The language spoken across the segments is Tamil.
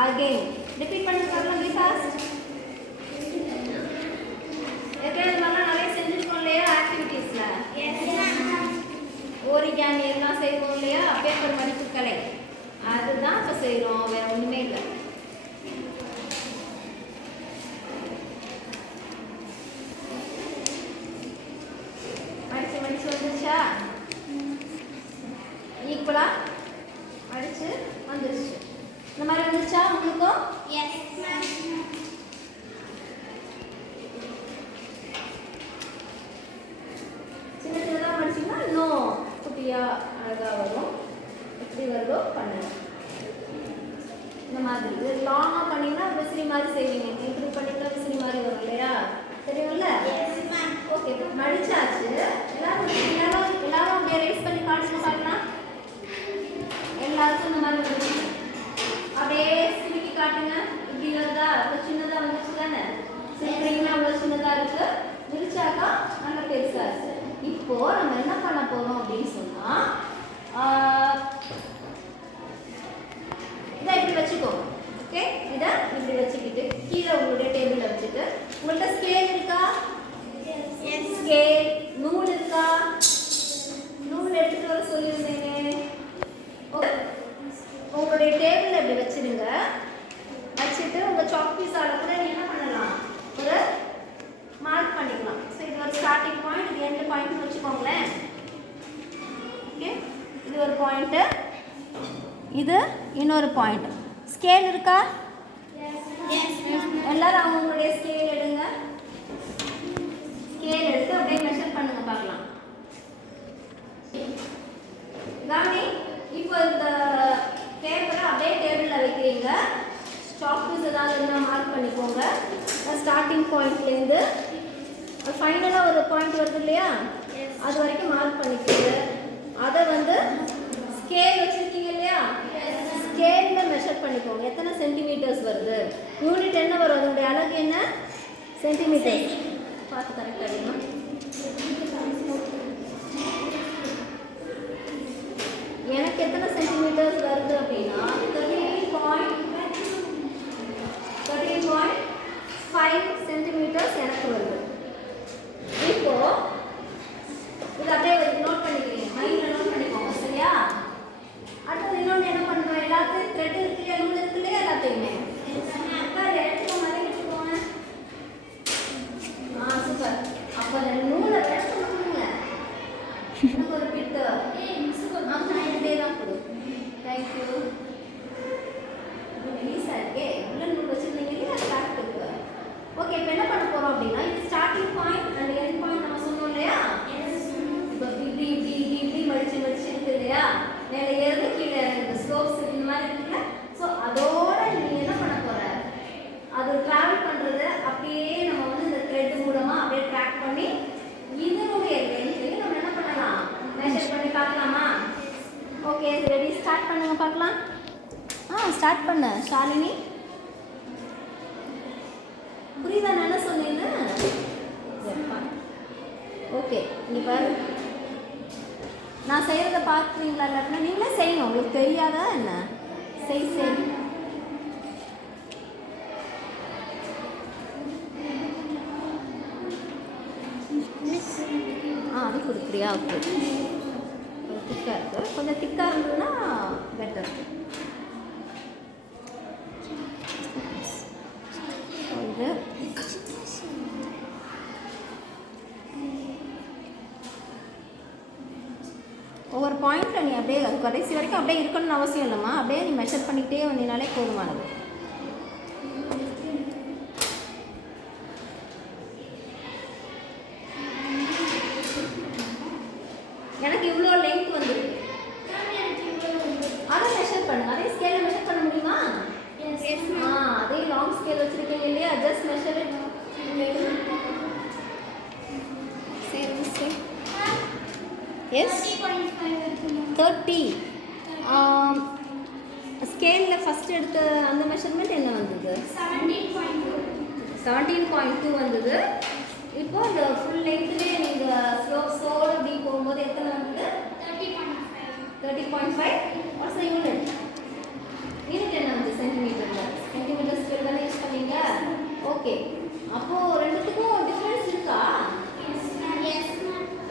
again. Repeat பண்ணுங்க பார்க்கலாம். Be fast. ஏற்கனவே நம்ம நிறைய செஞ்சிருக்கோம் இல்லையா ஆக்டிவிட்டீஸ்ல? Yes ma'am. ஓரிகாமி எல்லாம் செய்வோம் இல்லையா பேப்பர் மடிப்பு கலை, அதுதான் இப்போ செய்கிறோம், வேற ஒன்றுமே இல்லை. மடிச்சு வந்துருச்சா? ஈக்குவலா மடிச்சு வந்துருச்சு. இந்த மாதிரி வந்துருச்சா உங்களுக்கும்? Yes ma'am. சின்ன சின்னதாக மடிச்சிங்கன்னா இன்னும் குட்டியாக அழகாக வரும். எப்படி வருதோ பண்ணணும். இந்த மாதிரி இது லாங்காக பண்ணிங்கன்னா விசிறி மாதிரி செய்வீங்க. இப்படி பண்ணிங்கன்னா விசிறி மாதிரி வரும் இல்லையா? தெரியும்ல? ஓகே, மடிச்சாச்சு. எல்லாரும் அப்படியே ரைஸ் பண்ணி காட்டுங்க பார்க்கலாம். எல்லாருக்கும் இந்த மாதிரி வருது. அப்படியே சிரிக்கி காட்டுங்க. இப்படி வருதா? இப்போ சின்னதாக வந்துச்சு தானே? சிரிக்கிறீங்கன்னா அவ்வளோ சின்னதாக இருக்கு. விரிச்சாக்கா நல்ல பெருசாக இருக்கு. இப்போ நம்ம என்ன பண்ண போறோம் அப்படின்னு சொன்னா, இதை இப்படி வச்சுக்கோங்க. ஓகே, இதை இப்படி வச்சுக்கிட்டு கீழே உங்களுடைய டேபிளில் வச்சுட்டு, உங்கள்கிட்ட ஸ்கேல் இருக்கா? ஸ்கேல் நூல் இருக்கா? நூல் எடுத்துட்டு வர சொல்லியிருந்தேங்க. ஓகே, உங்களுடைய டேபிள் இப்படி வச்சிருங்க. வச்சுட்டு உங்கள் சாக் பீஸால் கூட நீங்கள் என்ன பண்ணலாம், ஒரு மார்க் பண்ணிக்கலாம். ஸோ இது ஒரு ஸ்டார்டிங் பாயிண்ட், இது எண்ட் பாயிண்ட்னு வச்சுக்கோங்களேன். ஓகே, இது ஒரு பாயிண்ட்டு, இது இன்னொரு பாயிண்ட். ஸ்கேல் இருக்கா? எல்லாரும் அவங்களுடைய ஸ்கேல் எடுங்க. ஸ்கேல் எடுத்து அப்படியே மெஷர் பண்ணுங்க பார்க்கலாம். கவனி, இப்போ இந்த பேப்பரை அப்படியே டேபிளில் வைக்கிறீங்க. சாக் பீஸ் ஏதாவது இருந்தால் மார்க் பண்ணிக்கோங்க. ஸ்டார்டிங் பாயிண்ட்லேருந்து ஃபைனலாக ஒரு பாயிண்ட் வருது இல்லையா, அது வரைக்கும் மார்க் பண்ணிக்கோங்க. அதை வந்து ஸ்கேல் வச்சுருக்கீங்க இல்லையா, ஸ்கேலில் மெஷர் பண்ணிக்கோங்க. எத்தனை சென்டிமீட்டர்ஸ் வருது, யூனிட் என்ன வரும், அதனுடைய அலகு என்ன, சென்டிமீட்டர். பார்த்து கரெக்டாக அடிமா. எனக்கு எத்தனை சென்டிமீட்டர்ஸ் வருது அப்படின்னா 13.5 சென்டிமீட்டர்ஸ் எனக்கு வருது. இப்போ இது அப்படியே நோட் பண்ணிக்கிறீங்க, மைண்டில் நோட் பண்ணிக்கோங்க. சரியா? அடுத்தது இன்னொன்று என்ன பண்ணுறோம், எல்லாத்தையும் த்ரெட் இருக்கு இல்லையா, நூல் இருக்கு இல்லையா, எல்லாத்தையுமே எடுத்துக்கோங்க, அதை எடுத்துக்கோங்க. சூப்பர். அப்போ அந்த நூலை எடுத்து கொடுங்க. எனக்கு ஒரு பிட்டு இப்படியே தான் கொடு. தேங்க்யூ. ஈஸியாக இருக்கே, உள்ள நூல் வச்சுருந்தீங்க இல்லையா, ஸ்டார்ட் இருக்கு. ஓகே, இப்போ என்ன பண்ண போகிறோம் அப்படின்னா, இது starting point and end point நம்ம சொன்னோம் இல்லையா. இப்போ இப்படி இப்படி இப்படி இப்படி மடிச்சு மடிச்சு இருக்கு இல்லையா, மேலே ஏறுது கீழே இறங்குது, ஸ்லோப்ஸ் இந்த மாதிரி இருக்குல்ல. ஸோ அதோட நீங்கள் என்ன பண்ண போகிற, அது ட்ராவல் பண்ணுறது அப்படியே நம்ம வந்து இந்த த்ரெட் மூலமாக அப்படியே ட்ராக் பண்ணி இதனுடைய லென்த்தையும் நம்ம என்ன பண்ணலாம், மெஷர் பண்ணி பார்க்கலாமா? ஓகே, ரெடி, ஸ்டார்ட் பண்ணுங்க பார்க்கலாம். ஸ்டார்ட் பண்ண ஷாலினி. புரியுதா நான் என்ன சொன்னேன்னு? ஓகே, இங்கே பாரு, நான் செய்கிறத பார்க்குறீங்களா இல்லாட்டினா நீங்களே செய்யணும். உங்களுக்கு தெரியாதா என்ன? செய். அது கொடுக்குறியா? ஓகே, திக்காக இருக்குது, கொஞ்சம் திக்காக இருந்ததுன்னா பெட்டர். ஒவ்வொரு பாயிண்ட்டில் நீ அப்படியே கடைசி வரைக்கும் அப்படியே இருக்கணும்னு அவசியம் இல்லைம்மா. அப்படியே நீ மெஷர் பண்ணிக்கிட்டே வந்தீங்கனாலே போதுமானது. எனக்கு இவ்வளோ லென்த் வந்துருக்கு, அதை மெஷர் பண்ணுங்க. அதே ஸ்கேலில் மெஷர் பண்ண முடியுமா? அதே லாங் ஸ்கேல் வச்சுருக்கீங்க இல்லையா, ஜஸ்ட் மெஷர் இட். எஸ் 30. ஸ்கேலில் ஃபஸ்ட் எடுத்த அந்த மெஷர்மெண்ட் என்ன வந்தது? 17.2 வந்தது. இப்போ இந்த ஃபுல் லென்த்லேயே நீங்கள் ஸ்லோப்ஸோடு அப்படி போகும்போது எத்தனை வந்தது? 30.5. What's the unit? யூனிட் என்ன வந்து சென்டிமீட்டர்ல சென்டிமீட்டர் ஸ்கேல் தானே யூஸ் பண்ணீங்க. ஓகே, அப்போ ரெண்டுத்துக்கும் டிஃபரன்ஸ் இருக்கா?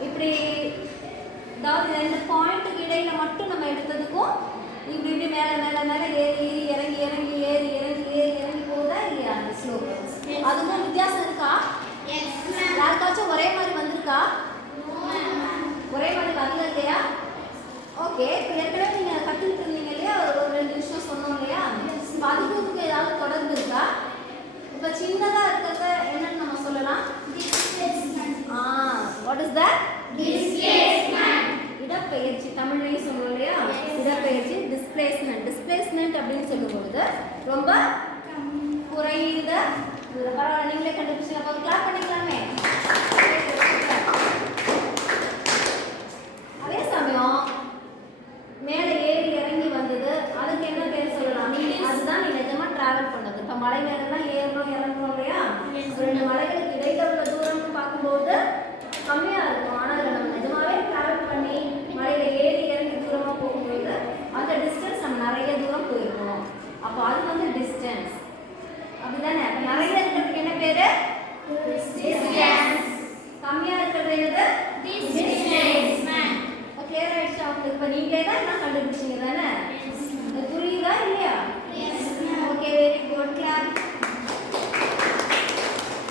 இப்படி அதாவது ரெண்டு பாயிண்ட்டுக்கு இடையில மட்டும் நம்ம எடுத்ததுக்கும் இப்படி இப்படி மேலே மேலே மேலே ஏறி இறங்கி இறங்கி ஏறி இறங்கி ஏறி இறங்கி போகுதா இல்லையா அந்த ஸ்லோப்? அதுக்கும் வித்தியாசம் இருக்கா? யாருக்காச்சும் ஒரே மாதிரி வந்திருக்கா? ஒரே மாதிரி வரல இல்லையா? ஓகே, இப்போ ஏற்கனவே நீங்கள் கற்றுக்கிட்டு இருந்தீங்க இல்லையா, ஒரு 2 நிமிஷம் சொன்னோம் இல்லையா, இப்போ அதுக்கு ஏதாவது தொடர்பு இருக்கா? இப்போ சின்னதாக இருக்கிறத என்னன்னு நம்ம சொல்லலாம்? What is that? இடப்பெயர்ச்சி. தமிழ்லையும் சொல்லுவோம் இல்லையா, இடப்பெயர்ச்சி டிஸ்பிளேஸ்மெண்ட். டிஸ்பிளேஸ்மெண்ட் அப்படின்னு சொல்லும்போது ரொம்ப குறைந்த பரவாயில்ல, நீங்களே கண்டுபிடிச்சு அப்போ கிளாப் பண்ணிக்கலாமே. அதே சமயம் மேலே ஏறி இறங்கி வந்தது, அதுக்கு என்ன பேர் சொல்லலாம்? அதுதான் நீ நிஜமா டிராவல் பண்ணது. இப்போ மலை மேலாம் ஏறணும் இறங்கணும் இல்லையா, 2 மலைகளுக்கு இடையில உள்ள தூரம்னு பார்க்கும்போது கம்மியாக இருக்கும். ஆனால் அதில் நம்ம நிஜமாவே டிராவல் பண்ணி மலையில் ஏறி இறங்கி தூரமாக போகும்போது அந்த டிஸ்டன்ஸ் நம்ம நிறைய தூரம் போயிருக்கணும். அப்போ அது வந்து டிஸ்டன்ஸ், அப்படிதானே? அப்போ நிறைய இருக்கிறதுக்கு என்ன பேர்? கம்மியாக இருக்கிறது என்னது? கிளியர் ஆயிடுச்சு அவங்களுக்கு? இப்போ நீங்களே தான் என்ன கண்டுபிடிச்சிங்க தானே? புரியுதா இல்லையா? Okay, very good, clap.